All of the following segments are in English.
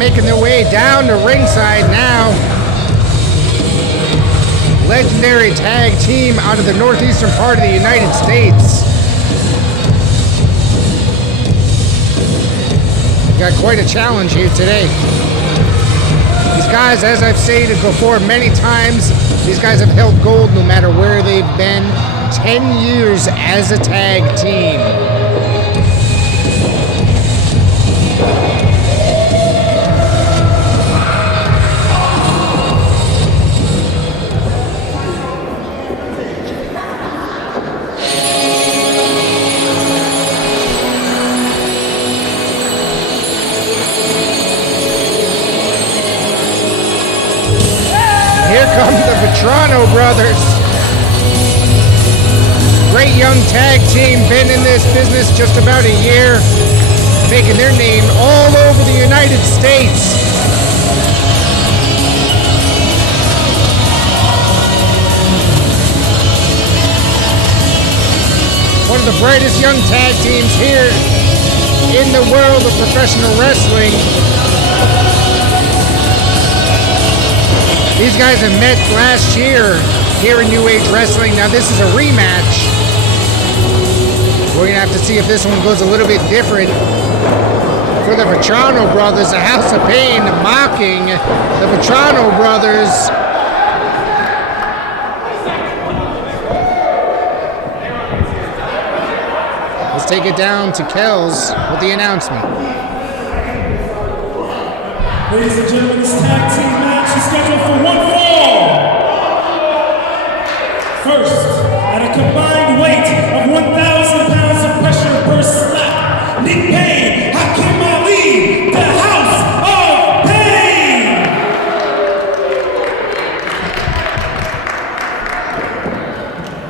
making their way down to ringside now. Legendary tag team out of the northeastern part of the United States. Got quite a challenge here today. These guys, as I've stated before many times, these guys have held gold no matter where they've been. 10 years as a tag team. Here come the Vetrano Brothers. Great young tag team, been in this business just about a year, making their name all over the United States. One of the brightest young tag teams here in the world of professional wrestling. These guys have met last year here in New Age Wrestling. Now this is a rematch. We're going to have to see if this one goes a little bit different. For the Vetrano Brothers, the House of Payne mocking the Vetrano Brothers. Let's take it down to Kells with the announcement. Ladies and gentlemen, this tag team match is scheduled for one fall. First, at a combined weight of 1,000 pounds of pressure per slap, Nick Payne, Hakim Ali, the House of Payne.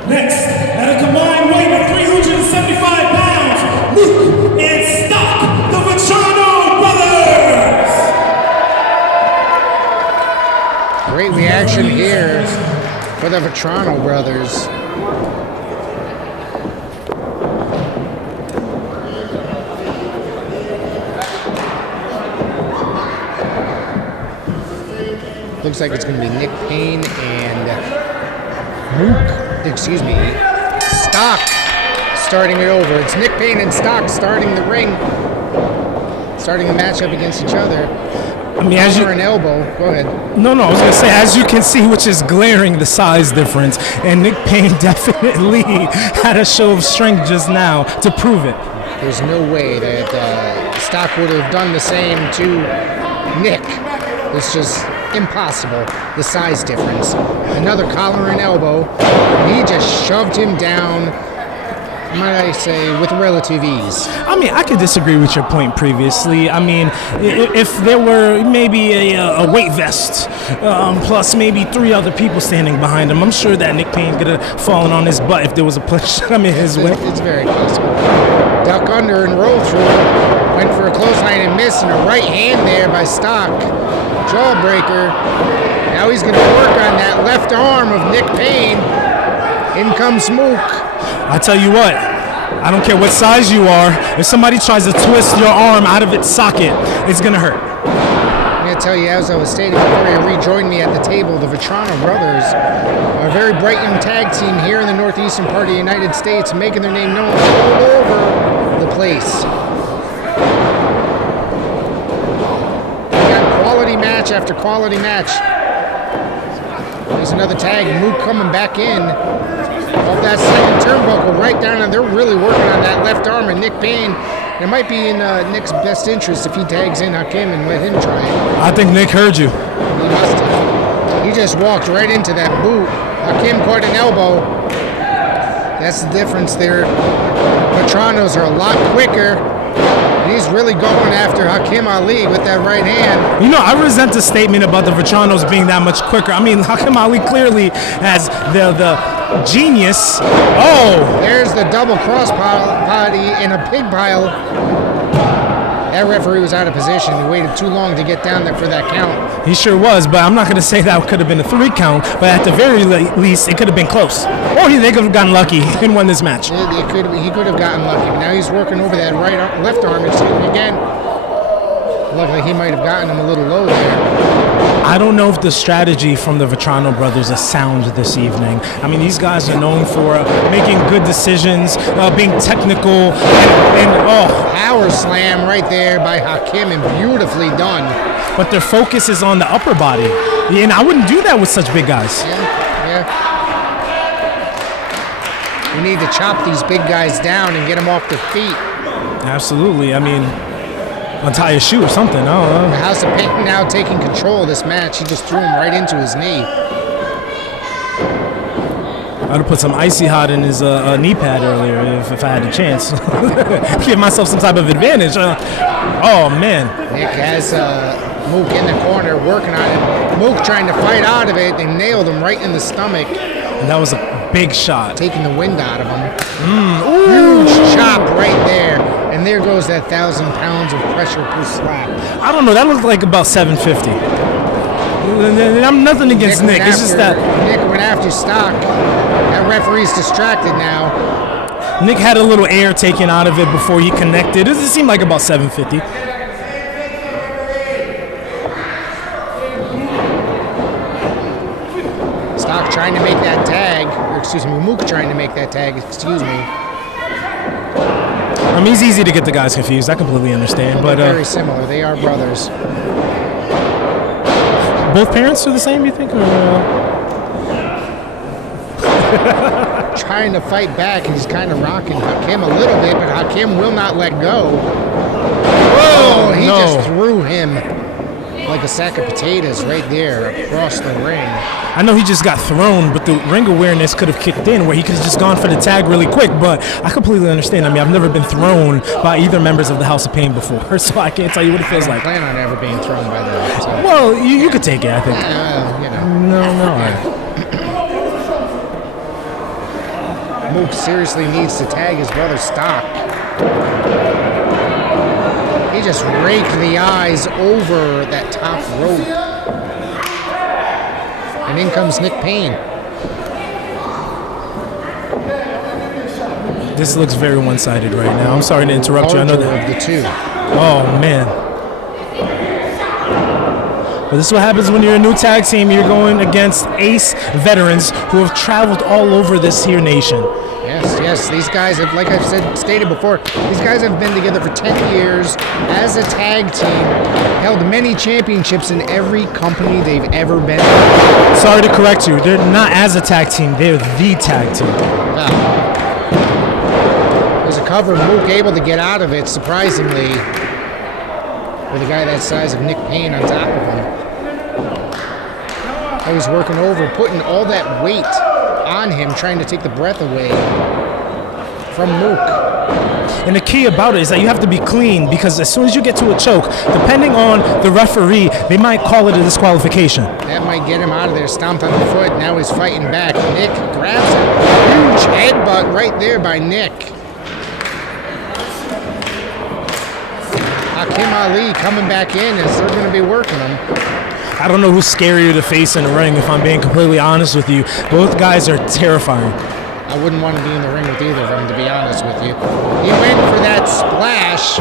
Next, at a combined weight of 375 pounds, Luke and Stock, the Vetrano Brothers. Great reaction here for the Vetrano Brothers. Looks like it's going to be Nick Payne and Stock starting it over. It's Nick Payne and Stock starting the ring, starting the matchup against each other. I mean, as you an elbow. Go ahead. No, I was gonna say, as you can see, which is glaring, the size difference, and Nick Payne definitely had a show of strength just now to prove it. There's no way that Stock would have done the same to Nick. It's just impossible. The size difference. Another collar and elbow. He just shoved him down, might I say, with relative ease. I mean, I could disagree with your point previously. I mean, if there were maybe a weight vest, plus maybe 3 other people standing behind him, I'm sure that Nick Payne could have fallen on his butt if there was a push coming his way. It's very possible. Duck under and roll through. Went for a clothesline and missed, and a right hand there by Stock. Jawbreaker. Now he's going to work on that left arm of Nick Payne. In comes Smook. I tell you what, I don't care what size you are, if somebody tries to twist your arm out of its socket, it's going to hurt. I'm going to tell you, as I was stating before you rejoined me at the table, the Vetrano Brothers are a very bright young tag team here in the northeastern part of the United States, making their name known all over the place. We got quality match after quality match. There's another tag, Mook coming back in. Off that second turnbuckle, right down, and they're really working on that left arm of Nick Payne. It might be in Nick's best interest if he tags in Hakim and let him try it. I think Nick heard you. He must have. He just walked right into that boot. Hakim caught an elbow. That's the difference there. Vetranos are a lot quicker. He's really going after Hakim Ali with that right hand. You know, I resent the statement about the Vetranos being that much quicker. I mean, Hakim Ali clearly has the genius. Oh! There's the double cross body in a pig pile. That referee was out of position. He waited too long to get down there for that count. He sure was, but I'm not going to say that could have been a 3 count, but at the very least, it could have been close. Or they could have gotten lucky and won this match. He could have gotten lucky. Now he's working over that left arm again. Looked like he might have gotten him a little low there. I don't know if the strategy from the Vetrano Brothers is sound this evening. I mean, these guys are known for making good decisions, being technical, and Power slam right there by Hakim, and beautifully done. but their focus is on the upper body. Yeah, and I wouldn't do that with such big guys. Yeah. We need to chop these big guys down and get them off their feet. Absolutely. I mean, untie a shoe or something. I don't know. The House of Payne now taking control of this match. He just threw him right into his knee. I would have put some icy hot in his knee pad earlier if I had the chance. Give myself some type of advantage. Oh, man. Nick has Mook in the corner working on it. Mook trying to fight out of it. They nailed him right in the stomach, And that was a big shot. taking the wind out of him. Huge chop right there. And there goes that 1,000 pounds of pressure per slap. I don't know. That looked like about 750. I'm nothing against Nick. It's just that Nick went after Stock. That referee's distracted now. Nick had a little air taken out of it before he connected. It seemed like about 750. Stock trying to make that tag. Or excuse me, Mook trying to make that tag. Excuse me. I mean, it's easy to get the guys confused. I completely understand. But Very similar. They are brothers. both parents are the same, you think? Or, Trying to fight back, and he's kind of rocking Hakim a little bit, but Hakim will not let go. Whoa! He no. just threw him like a sack of potatoes right there across the ring. I know he just got thrown, but the ring awareness could have kicked in where he could have just gone for the tag really quick. But I completely understand. I mean, I've never been thrown by either members of the House of Payne before, so I can't tell you what it feels I like. don't plan on ever being thrown by them. So. Well, you could take it, I think. You know. No. Mook seriously needs to tag his brother Stock. He just raked the eyes over that top rope. And in comes Nick Payne. This looks very one-sided right now. I'm sorry to interrupt you. I know Larger that. of the two. Oh, man. But this is what happens when you're a new tag team. You're going against ace veterans who have traveled all over this here nation. Yes, these guys have, like I've stated before, these guys have been together for 10 years as a tag team, held many championships in every company they've ever been in. Sorry to correct you. They're not as a tag team. They're the tag team. There's a cover, Mook able to get out of it, surprisingly, with a guy that size of Nick Payne on top of him. I was working over, putting all that weight on him, trying to take the breath away from Mook. And the key about it is that you have to be clean, because as soon as you get to a choke, depending on the referee, they might call it a disqualification. That might get him out of there, stomped on the foot. Now he's fighting back. Nick grabs it. Huge headbutt right there by Nick. Hakim Ali coming back in as they're going to be working him. I don't know who's scarier to face in the ring, if I'm being completely honest with you. Both guys are terrifying. I wouldn't want to be in the ring with either of them, to be honest with you. He went for that splash.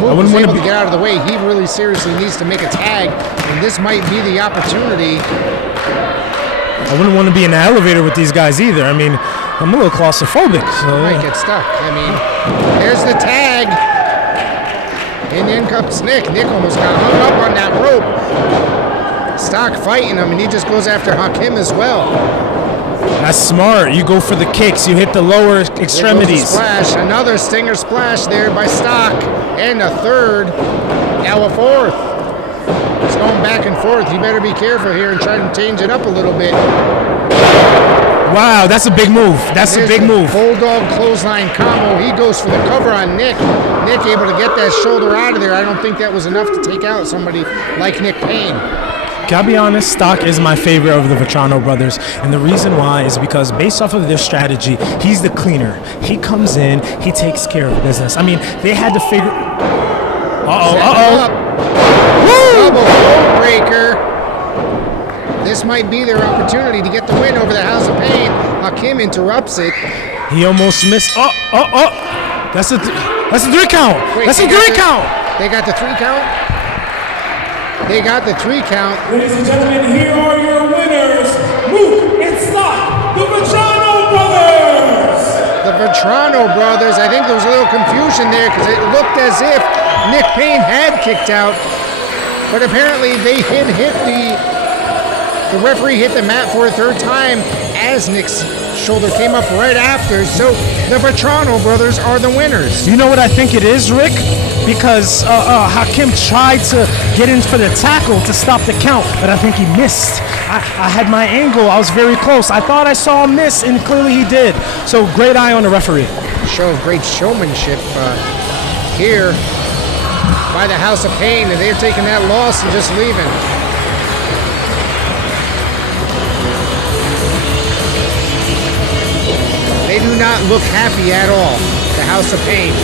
Mook was able to get out of the way. He really seriously needs to make a tag, and this might be the opportunity. I wouldn't want to be in the elevator with these guys either. I mean, I'm a little claustrophobic. So Might get stuck. I mean, there's the tag. And in comes Nick. Nick almost got hung up on that rope. Stock fighting him, and he just goes after Hakim as well. That's smart. You go for the kicks. You hit the lower extremities. Splash. Another stinger splash there by Stock. And a third. Now a fourth. It's going back and forth. You better be careful here and try to change it up a little bit. Wow, that's a big move. That's a big move. Bulldog clothesline combo. He goes for the cover on Nick. Nick able to get that shoulder out of there. I don't think that was enough to take out somebody like Nick Payne. Can I be honest? Stock is my favorite of the Vetrano brothers, and the reason why is because based off of their strategy, he's the cleaner. He comes in, he takes care of business. I mean, they had to figure. Double rope breaker. This might be their opportunity to get the win over the House of Payne. Hakim interrupts it. He almost missed. That's a 3 count. Wait, That's a he 3 got count. They got the 3 count. They got the 3 count. Ladies and gentlemen, here are your winners, Mook and Stock, the Vetrano Brothers. The Vetrano Brothers. I think there was a little confusion there because it looked as if Nick Payne had kicked out, but apparently they hit the referee hit the mat for a 3rd time as Nick's shoulder came up right after. So the Vetrano Brothers are the winners. You know what I think it is, Rick? Because Hakim tried to get in for the tackle to stop the count, but I think he missed. I had my angle. I was very close. I thought I saw him miss, and clearly he did. So great eye on the referee. Show of great showmanship here by the House of Payne, and they're taking that loss and just leaving. They do not look happy at all, the House of Payne.